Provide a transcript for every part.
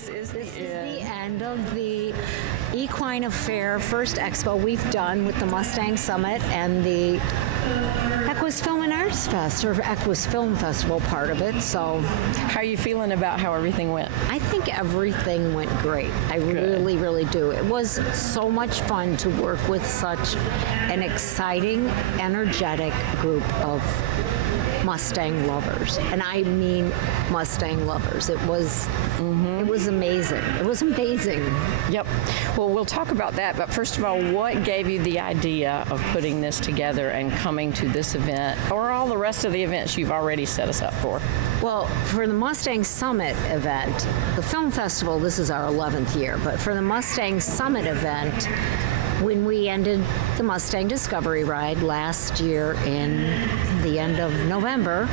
This is This the is end. the end of the Equine Affaire first expo we've done with the Mustang Summit and the Equus Film and Arts Fest, or Equus Film Festival part of it. So How are you feeling about how everything went? I think everything went great. I really, really do. It was so much fun to work with such an exciting, energetic group of Mustang lovers, and I mean Mustang lovers. It was amazing. It was amazing. Yep. Well, we'll talk about that, but first of all, what gave you the idea of putting this together and coming to this event, or all the rest of the events you've already set us up for? Well, for the Mustang Summit event, the film festival, this is our 11th year, but for the Mustang Summit event, when we ended the Mustang Discovery Ride last year in the end of November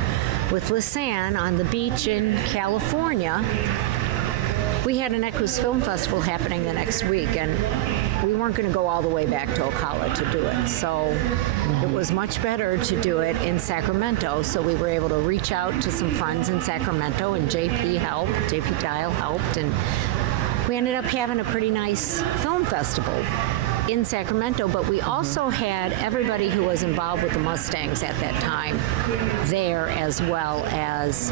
with Lisanne on the beach in California, we had an Equus Film Festival happening the next week, and we weren't going to go all the way back to Ocala to do it. So it was much better to do it in Sacramento. So we were able to reach out to some friends in Sacramento, and JP Dial helped, and we ended up having a pretty nice film festival in Sacramento, but we also had everybody who was involved with the Mustangs at that time there, as well as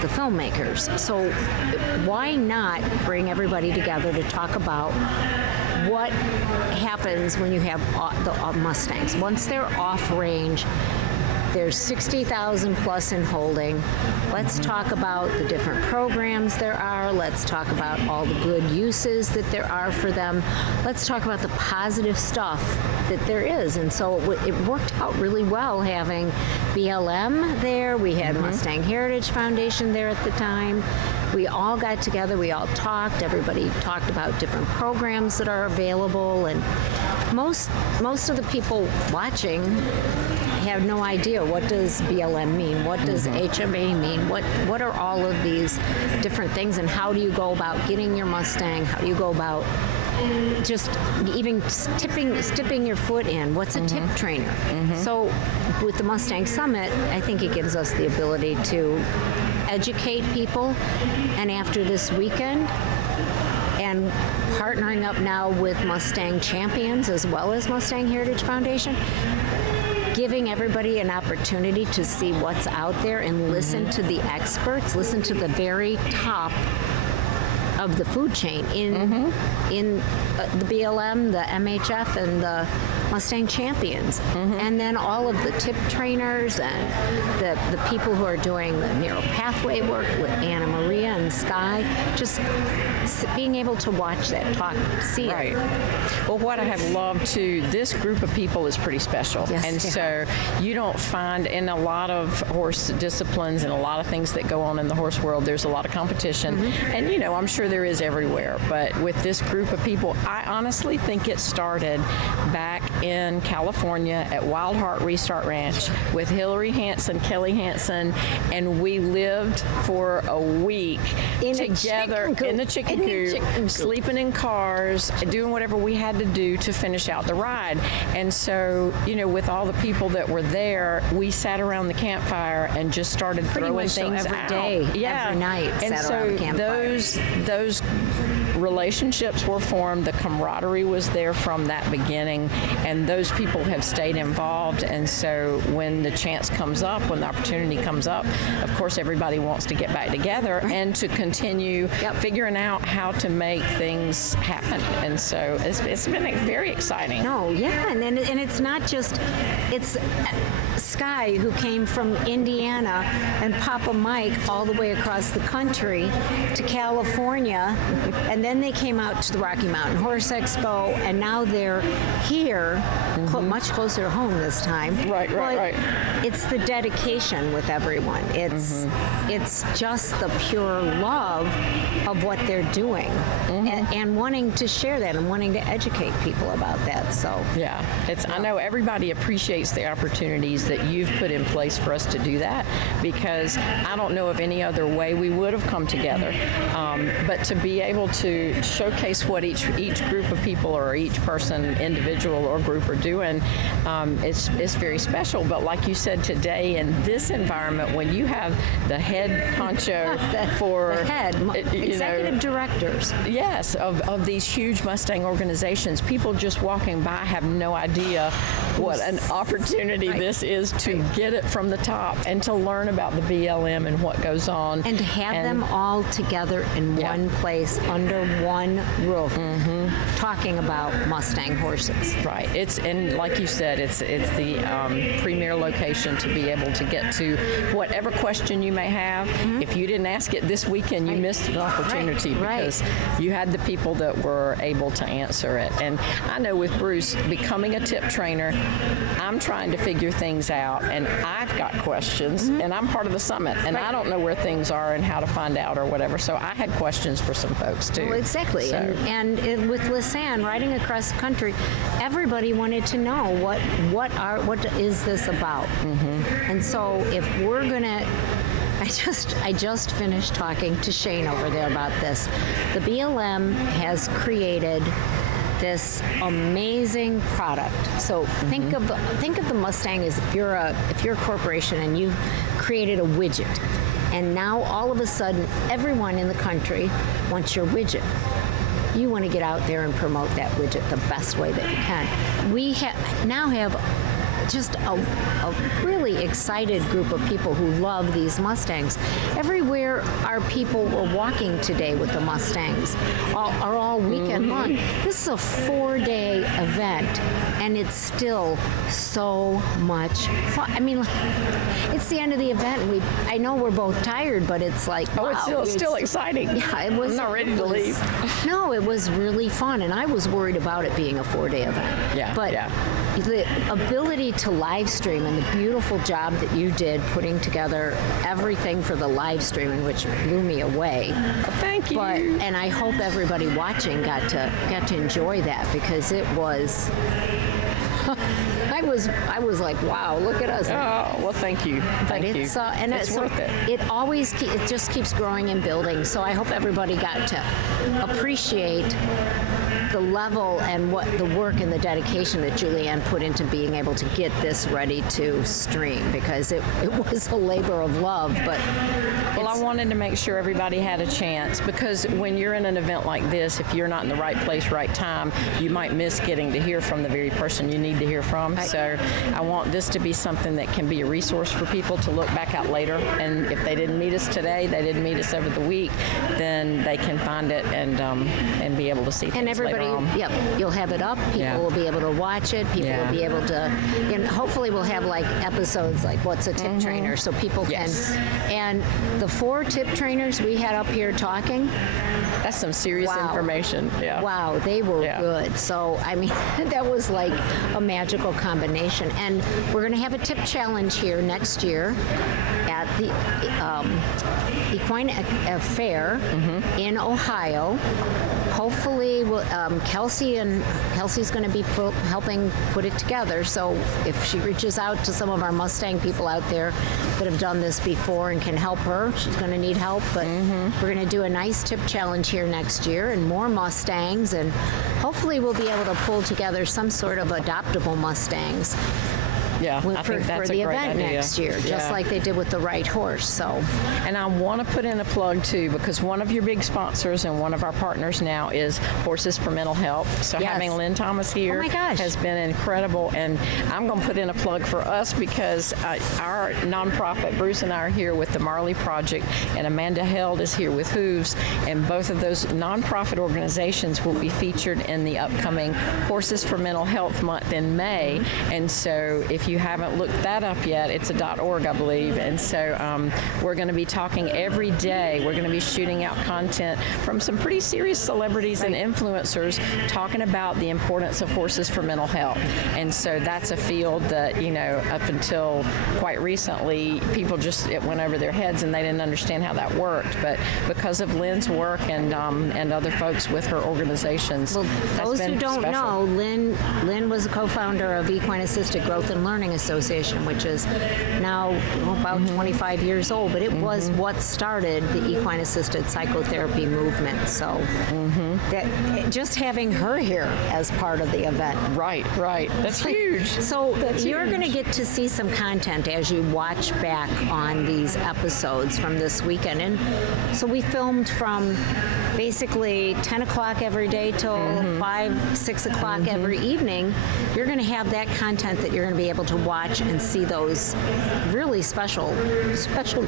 the filmmakers. So why not bring everybody together to talk about what happens when you have the Mustangs? Once they're off range, there's 60,000 plus in holding. Let's talk about the different programs there are. Let's talk about all the good uses that there are for them. Let's talk about the positive stuff that there is. And so it worked out really well having BLM there. We had Mustang Heritage Foundation there at the time. We all got together, we all talked, everybody talked about different programs that are available, and most of the people watching have no idea, what does BLM mean, what does HMA mean, what are all of these different things, and how do you go about getting your Mustang, how do you go about just even tipping your foot in, what's a tip trainer? So with the Mustang Summit, I think it gives us the ability to educate people, and after this weekend, and partnering up now with Mustang Champions as well as Mustang Heritage Foundation, giving everybody an opportunity to see what's out there and listen to the experts, listen to the very top of the food chain in the BLM, the MHF, and the Mustang Champions, and then all of the tip trainers and the people who are doing the narrow pathway work with Anna Maria and Sky, just being able to watch that, talk, see it. Right. Well, what I have loved too, this group of people is pretty special. Yes, and so you don't find in a lot of horse disciplines and a lot of things that go on in the horse world, there's a lot of competition. And, you know, I'm sure there is everywhere. But with this group of people, I honestly think it started back in California at Wild Heart Restart Ranch with Hillary Hansen, Kelly Hansen, and we lived for a week together in the chicken coop, sleeping in cars, doing whatever we had to do to finish out the ride. And so, you know, with all the people that were there, we sat around the campfire and just started throwing things every out. day, every night, and sat so around the campfire. those relationships were formed. The camaraderie was there from that beginning, and those people have stayed involved. And so when the chance comes up, when the opportunity comes up, of course everybody wants to get back together and to continue figuring out how to make things happen. And so it's been very exciting. No, yeah, and it's not just, it's Sky, who came from Indiana, and Papa Mike all the way across the country to California, and then they came out to the Rocky Mountain Horse Expo, and now they're here, much closer to home this time. Right. It's the dedication with everyone. It's just the pure love of what they're doing, and wanting to share that and wanting to educate people about that. So yeah, I know everybody appreciates the opportunities that you've put in place for us to do that, because I don't know of any other way we would have come together. But to be able to showcase what each group of people or each person, individual or group, group are doing, it's very special. But like you said, today in this environment, when you have the head honcho for the head executive directors, yes, of these huge Mustang organizations, people just walking by have no idea what an opportunity this is to get it from the top and to learn about the BLM and what goes on, and to have them all together in one place under one roof, talking about Mustang horses. Right. And like you said, it's the premier location to be able to get to whatever question you may have. If you didn't ask it this weekend, you missed an opportunity because you had the people that were able to answer it. And I know with Bruce becoming a tip trainer, I'm trying to figure things out, and I've got questions, and I'm part of the summit, and I don't know where things are and how to find out or whatever. So I had questions for some folks too. Well, exactly. So. And with Lisanne riding across the country, everybody wanted to know what is this about. And so if we're gonna, I just finished talking to Shane over there about this. The BLM has created this amazing product. So think of the Mustang as if you're a corporation and you created a widget, and now all of a sudden everyone in the country wants your widget. You want to get out there and promote that widget the best way that you can. We now have just a really excited group of people who love these Mustangs. Everywhere our people were walking today with the Mustangs are all weekend long. This is a 4-day event, and it's still so much fun. I mean, it's the end of the event. I know we're both tired, but it's like, wow, it's still exciting. Yeah, it was. I'm not ready to leave. No, it was really fun, and I was worried about it being a 4-day event. Yeah, but the ability to live stream and the beautiful job that you did putting together everything for the live streaming, which blew me away. Well, thank you. And I hope everybody watching got to enjoy that, because it was. I was like, wow, look at us. Oh, well, thank you. But it's worth it. It just keeps growing and building. So I hope everybody got to appreciate the level and what the work and the dedication that Julianne put into being able to get this ready to stream, because it was a labor of love. But well, I wanted to make sure everybody had a chance, because when you're in an event like this, if you're not in the right place, right time, you might miss getting to hear from the very person you need to hear from. Right. So I want this to be something that can be a resource for people to look back at later. And if they didn't meet us today, they didn't meet us over the week, then they can find it and be able to see things and everybody, later on. Yep, you'll have it up. People will be able to watch it. People will be able to, and hopefully we'll have like episodes like What's a Tip Trainer, so people can. And the 4 tip trainers we had up here talking. That's some serious information. Yeah. Wow, they were good. So, I mean, that was like a magical combination. And we're going to have a tip challenge here next year at the Equine Affaire in Ohio. Hopefully, Kelsey's going to be helping put it together. So if she reaches out to some of our Mustang people out there that have done this before and can help her, she's going to need help. But we're going to do a nice tip challenge here next year, and more Mustangs, and hopefully we'll be able to pull together some sort of adoptable Mustangs. Yeah, I think that's for the a great event idea. next year, just like they did with the right horse. So, and I want to put in a plug too, because one of your big sponsors and one of our partners now is Horses for Mental Health. So having Lynn Thomas here has been incredible, and I'm going to put in a plug for us, because our nonprofit, Bruce and I are here with the Marley Project, and Amanda Held is here with HOOVES, and both of those nonprofit organizations will be featured in the upcoming Horses for Mental Health month in May. And so if you haven't looked that up yet, it's a .org, I believe. And so we're going to be talking every day. We're going to be shooting out content from some pretty serious celebrities and influencers talking about the importance of horses for mental health. And so that's a field that, up until quite recently, people it went over their heads and they didn't understand how that worked. But because of Lynn's work and other folks with her organizations, well, those who don't know, Lynn was a co-founder of Equine Assisted Growth and Learning Learning Association, which is now about 25 years old, but it was what started the equine assisted psychotherapy movement. So that, just having her here as part of the event. Right. That's huge. So That's you're huge. going to get to see some content as you watch back on these episodes from this weekend. And so we filmed from basically 10 o'clock every day till 5, 6 o'clock every evening. You're going to have that content that you're going to be able to watch and see those really special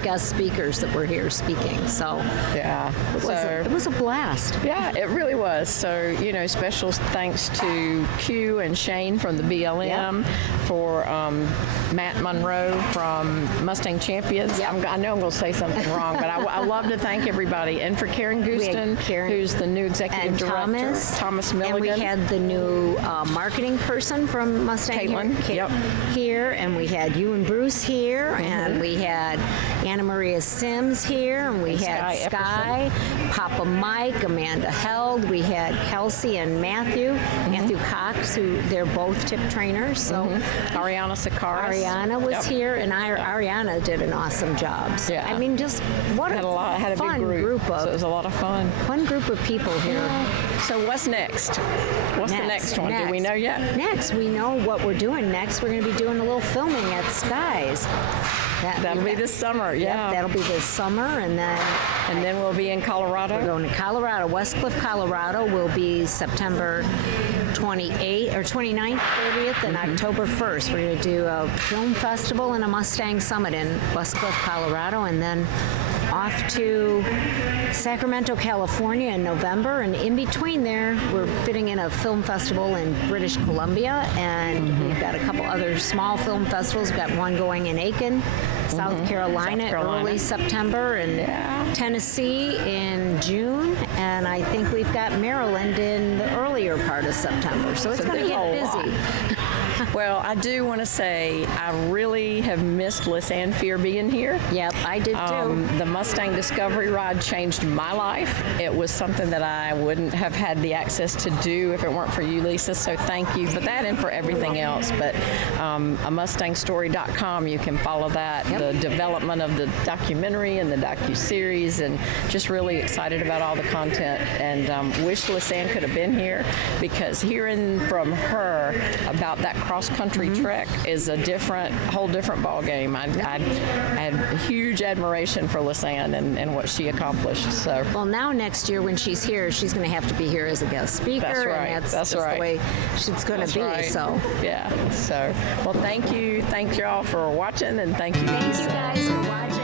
guest speakers that were here speaking. So Yeah. it was a blast. Yeah, it really was. So, special thanks to Q and Shane from the BLM, for Matt Monroe from Mustang Champions. I know I'm going to say something wrong, but I love to thank everybody. And for Karen Gooston, who's the new executive director. Thomas Milligan. And we had the new marketing person from Mustang Caitlin, here, and we had you and Bruce here, and we had Anna Maria Sims here, and we had Sky, Papa Mike, Amanda Held, we had Kelsey and Matthew Cox, who they're both tip trainers. So Ariana Sakaris. Ariana was here, and Ariana did an awesome job. So, Yeah. I mean, just what Had a fun big group of so it was a lot of fun. group of people here. So what's next? What's the next one? Do we know yet? Next, we know what we're doing next. We're going to be doing a little filming at Skies. That'll be this summer. Yeah. Yep, that'll be this summer, and then we'll be in Colorado. we're going to Colorado. West Cliff, Colorado will be September 28th or 29th, 30th, and October 1st. We're going to do a film festival and a Mustang Summit in West Cliff, Colorado, and then off to Sacramento, California in November, and in between there, we're fitting in a film festival in British Columbia, and we've got a couple other small film festivals. We've got one going in Aiken, South Carolina, early September, and Tennessee in June, and I think we've got Maryland in the earlier part of September. So it's going to get busy. Well, I do want to say I really have missed Lisanne Fear being here. Yep, I did too. The Mustang Discovery Ride changed my life. It was something that I wouldn't have had the access to do if it weren't for you, Lisa. So thank you for that and for everything else. But a MustangStory.com, you can follow that, the development of the documentary and the docu-series, and just really excited about all the content. And wish Lisanne could have been here, because hearing from her about that cross-country trek is a whole different ball game. I had huge admiration for Lisanne and what she accomplished. So. Well, now next year when she's here, she's going to have to be here as a guest speaker. That's right. And that's That's just right. the way it's going to be. Right. So, yeah. So, well, thank you. Thank you all for watching, and thank you. thank you guys for watching.